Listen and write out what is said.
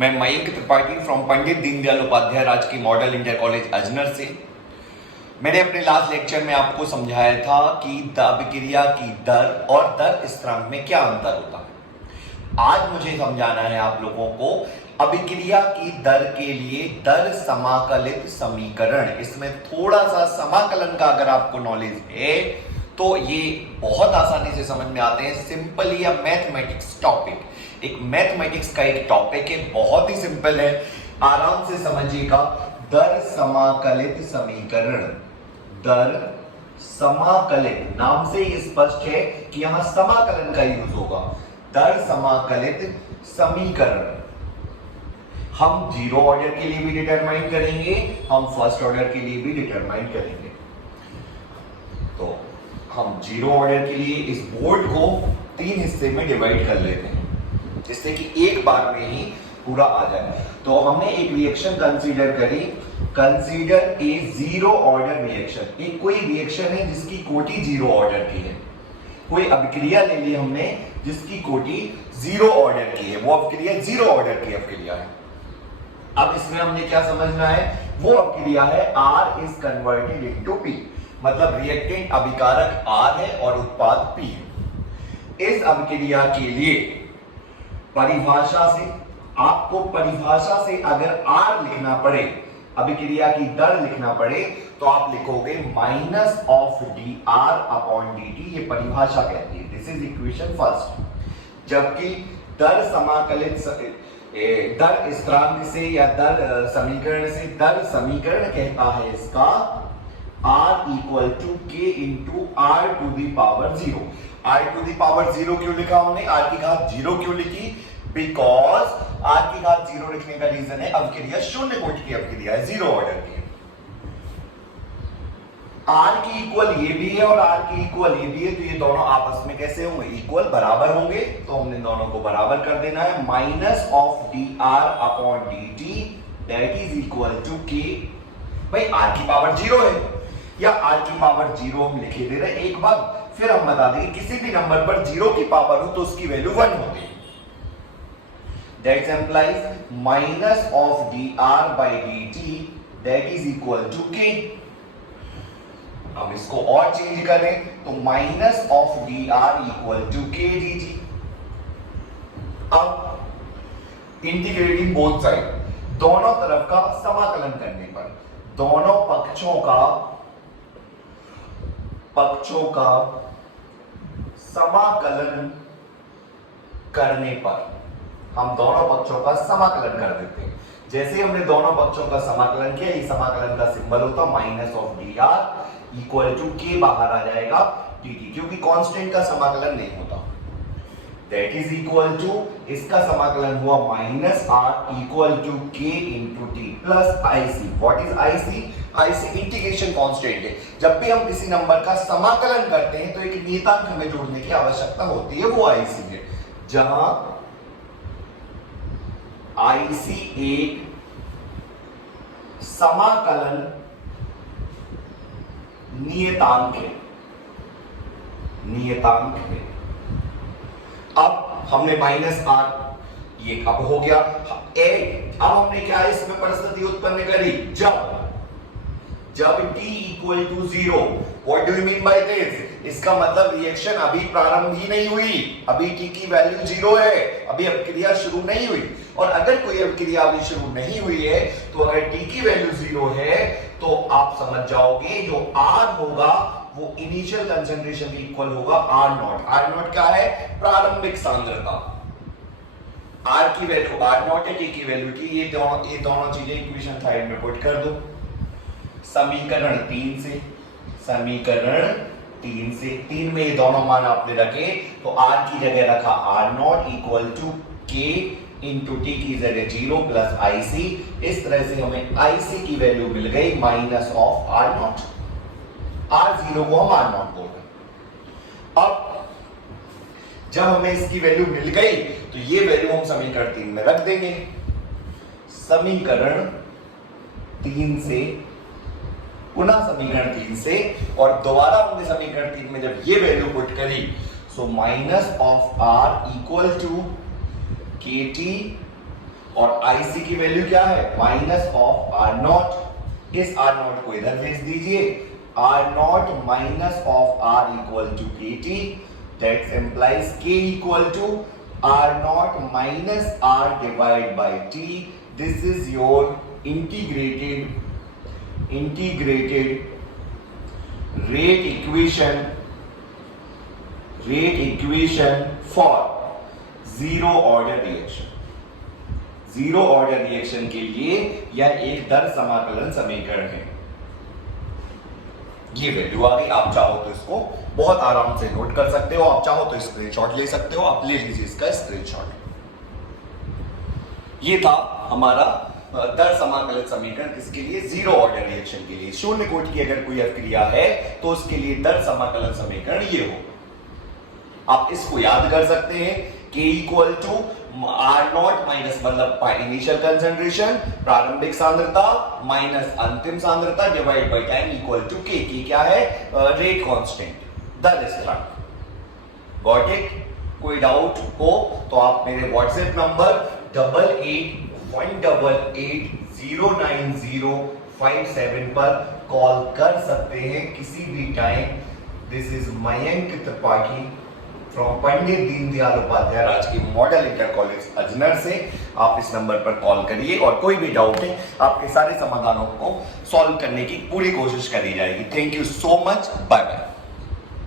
मैं मयंक त्रिपाठी फ्रॉम पंडित दीनदयाल उपाध्याय राजकीय model inter college Ajnar से। मैंने अपने लास्ट लेक्चर में आपको समझाया था कि अभिक्रिया की दर और दर स्थिरांक में क्या अंतर होता है। आज मुझे समझाना है आप लोगों को अभिक्रिया की दर के लिए दर समाकलित समीकरण। इसमें थोड़ा सा समाकलन का अगर आपको नॉलेज है तो ये बहुत आसानी से समझ में आते हैं। सिंपली अ मैथमेटिक्स टॉपिक, एक मैथमेटिक्स का एक टॉपिक है, बहुत ही सिंपल है, आराम से समझिएगा। दर समाकलित समीकरण, दर समाकलित नाम से ही स्पष्ट है कि यहां समाकलन का यूज होगा। दर समाकलित समीकरण हम जीरो ऑर्डर के लिए भी डिटरमाइन करेंगे, हम फर्स्ट ऑर्डर के लिए भी डिटरमाइन करेंगे। तो हम जीरो ऑर्डर के लिए इस बोर्ड को 3 हिस्से में डिवाइड कर लेते हैं जिससे कि एक बार में ही पूरा आ जाए। तो हमने एक रिएक्शन कंसीडर करी, consider a zero order reaction. एक कोई रिएक्शन है जिसकी कोटि जीरो ऑर्डर की है, कोई अभिक्रिया ले ली हमने जिसकी कोटि जीरो ऑर्डर की है, वो अभिक्रिया जीरो ऑर्डर की अभिक्रिया है। अब इसमें हमने क्या समझना है, वो अभिक्रिया है R is converted into P, मतलब रिएक्टेंट अभिकारक R है और उत्पाद P है। इस अभिक्रिया के लिए परिभाषा से आपको परिभाषा से अगर R लिखना पड़े, अभिक्रिया की दर लिखना पड़े, तो आप लिखोगे minus of d R upon d T. ये परिभाषा कहती है, दिस इज इक्वेशन फर्स्ट। जबकि दर समाकलित दर स्थिरांक से या दर समीकरण से, दर समीकरण कहता है इसका R equal to K into R to the power zero. R to the power zero क्यों लिखा हमने, आर की घात जीरो क्यों लिखी? बिकॉज आर की घात जीरो लिखने का रीजन है अभिक्रिया शून्य कोटि की अभिक्रिया है, जीरो ऑर्डर की है। आर की इक्वल ये भी है और आर की इक्वल ये भी है, तो ये दोनों आपस में कैसे होंगे, इक्वल, बराबर होंगे। तो हमने दोनों को बराबर कर देना है। Minus of d R upon d t that is equal to K. भाई आर की पावर जीरो है या आर की पावर जीरो हम लिखे दे रहे हैं एक बार, फिर हम बता देंगे किसी भी नंबर पर जीरो की पावर हो तो उसकी वैल्यू 1 होगी। That implies minus of d R by d t that is equal to K. हम इसको और चेंज करें तो minus of d R equal to K d t. अब इंटीग्रेटिंग बोथ साइड, दोनों तरफ का समाकलन करने पर, दोनों पक्षों का समाकलन करने पर हम दोनों पक्षों का समाकलन कर देते हैं। जैसे हमने दोनों पक्षों का समाकलन किया, इस समाकलन का सिंबल होता minus of d R equal to K, बाहर आ जाएगा डी टी, क्योंकि कांस्टेंट का समाकलन नहीं होता। दैट इज इक्वल टू, इसका समाकलन हुआ minus are equal to K into T plus IC. What is IC? IC integration constant है। जब भी हम किसी नंबर का समाकलन करते हैं तो एक नियतांक हमें जोड़ने की आवश्यकता होती है, वो आईसी है। जहां आईसी एक समाकलन नियतांक है, नियतांक है। अब हमने माइनस आर ये अब हो गया ए। अब हमने क्या इसमें परिस्थिति उत्पन्न करी, जब t equal to zero. What do you mean by this? इसका मतलब रिएक्शन अभी प्रारंभ ही नहीं हुई, अभी t की वैल्यू जीरो है, अभी अभिक्रिया शुरू नहीं हुई। और अगर कोई अभिक्रिया अभी शुरू नहीं हुई है तो अगर t की वैल्यू जीरो है तो आप समझ जाओगे जो r होगा वो इनिशियल कंसंट्रेशन के इक्वल होगा R नॉट। R नॉट क्या है? प्रारंभिक सांद्रता। R की वैल्यू R नॉट है, T की वैल्यू T। ये दोनों चीजें इक्वेशन साइड में पुट कर दो। समीकरण 3 से, समीकरण 3 से, 3 में ये दोनों मान आपने रखे तो R की जगह रखा R naught equal to K into T की जगह जीरो प्लस आईसी। इस तरह से हमें आईसी की वैल्यू मिल गई minus of R naught. R zero को हम आर नॉट बोल रहे। अब जब हमें इसकी वैल्यू मिल गई तो ये वैल्यू हम समीकरण 3 में रख देंगे। समीकरण 3 से पुनः समीकरण 3 से और दोबारा हमने समीकरण 3 में जब ये वैल्यू पुट करी so minus of R equal to K T और IC की वैल्यू क्या है, माइनस ऑफ आर नॉट। इस आर नॉट को इधर भेज दीजिए, R naught minus of R equal to KT, that implies K equal to R naught minus R divide by T। This is your integrated rate equation for zero order reaction। Zero order reaction के लिए यह एक दर समाकलन समीकरण है। ये value आ गई। आप चाहो तो इसको बहुत आराम से नोट कर सकते हो, आप चाहो तो स्क्रीनशॉट ले सकते हो, आप ले लीजिए इसका स्क्रीनशॉट। ये था हमारा दर समाकलन समीकरण, किसके लिए, जीरो ऑर्डर रिएक्शन के लिए। शून्य कोटि की अगर कोई अभिक्रिया है तो उसके लिए दर समाकलन समीकरण ये हो। आप इसको याद कर सकते हैं, K equal to R naught minus मतलब इनिशियल कंसंट्रेशन प्रारंभिक सांद्रता माइनस अंतिम सांद्रता divide by time equal to K। K क्या है, रेट कांस्टेंट, दर स्थिरांक। Got it? कोई डाउट हो तो आप मेरे व्हाट्सएप नंबर 8818809057 पर कॉल कर सकते हैं किसी भी time. This is Mayank Tripathi from Pandit Deendayal Upadhyay राजकीय मॉडल इंटर कॉलेज अजनर से। आप इस नंबर पर कॉल करिए और कोई भी डाउट है आपके सारे समाधानों को सॉल्व करने की पूरी कोशिश करी जाएगी। Thank you so much, bye bye.